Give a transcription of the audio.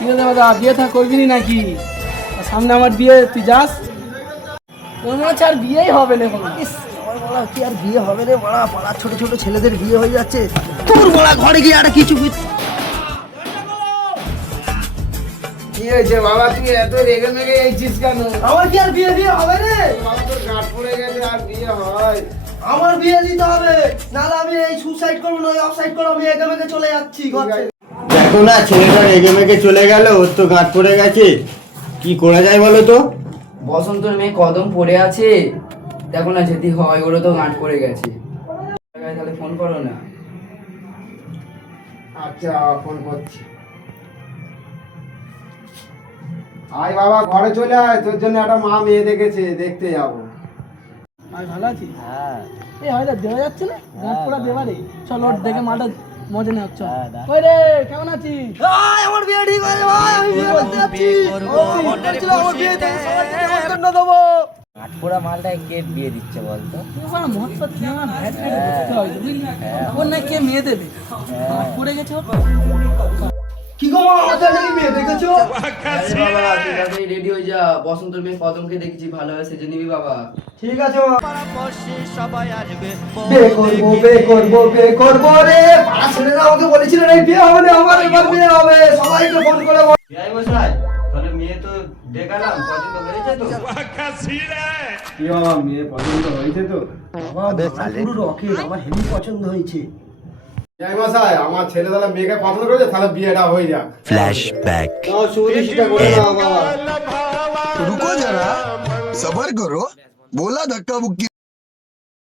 ঠিক আছে দাদা, বিয়ে থা করবি নি নাকি? আর সামনে আমার বিয়ে, তুই যাস? তোর মনে হচ্ছে আর বিয়েই হবে না কোনো। ইস, আমার বলা কি আর বিয়ে হবে রে বড়া, পাড়ার ছোট ছোট ছেলেদের বিয়ে হয়ে যাচ্ছে। তোর বড়া ঘরে গিয়ে আর কিছু কি হয়েছে বাবা, তুই এত রেগে মেগে এইছিস কেন? আমার কি আর বিয়ে বিয়ে হবে রে? বাবা তোর গাঁট পড়ে গেছে, আর বিয়ে হয়? আমার বিয়ে দিতে হবে, নাহলে আমি এই সুসাইড করবো না অফসাইড করবো, আমি একে মেকে চলে যাচ্ছি ঘর ছেড়ে। দেখো না ছেলেটা রেগে মেগে চলে গেল, ওর তো গাঁট পড়ে গেছে। কি করা যায় বলো তো? বসন্তর মেয়ে কদম পড়ে আছে, দেখো না যদি হয়, ওরও তো গাঁট পড়ে গেছে। তাহলে ফোন করো না। আচ্ছা, ফোন করছি। আয় বাবা, ঘরে চলে আয়, তোর জন্য একটা মা মেয়ে দেখেছে, দেখতে যাবো। আমি ভালো আছি। এই হয়তো দেওয়া যাচ্ছে না, গাঁট পোড়া দেওয়া রে। চল ওর দেখে মাটা মজা নেওয়া হচ্ছে। ওই রে, কেমন আছিস? ভাই আমার বিয়ে ঠিক হয়েছে ভাই, আমি বিয়ে করতে যাচ্ছি। বলছিল আমার বিয়েতে সবাইকে নেমন্তন্ন দেবো। কাঠপোড়া মালটায় কে বিয়ে দিচ্ছে বলতো? মহৎ খেয়ে আমার ভ্যাট ফেটে দিতে হয় বুঝলি? ওর না কে মেয়ে দেবে, গাঁট পড়ে গেছে ওর। কি গো মা, আমাদের নাকি বিয়ে দেখেছো? বাবা তুই তাড়াতাড়ি রেডি হয়ে যা, বসন্তর মেয়ে কদমকে দেখেছি, ভালো হয় সেজে নিবি বাবা। ঠিক আছে মা। বিয়ে করবো রে। পাড়া ছেলেরা আমাকে বলেছিল রে বিয়ে হবে না, আমার এবার বিয়ে হবে, সবাইকে ফোন করে বল। তাহলে মেয়ে তো দেখালাম, পছন্দ হয়েছে তো? কি বাবা, মেয়ে পছন্দ হয়েছে তো? পুরো রকেট, আমার হেভি পছন্দ হয়েছে। জয় মশাই, আমার ছেলে তাহলে মেয়েকে পছন্দ করেছে, তাহলে বিয়েটা হয়ে যাক। फ्लैशबैक। তাও সুবিধিটা করে দাও বাবা। रुको जरा, सबर करो। बोला धक्का मुक्की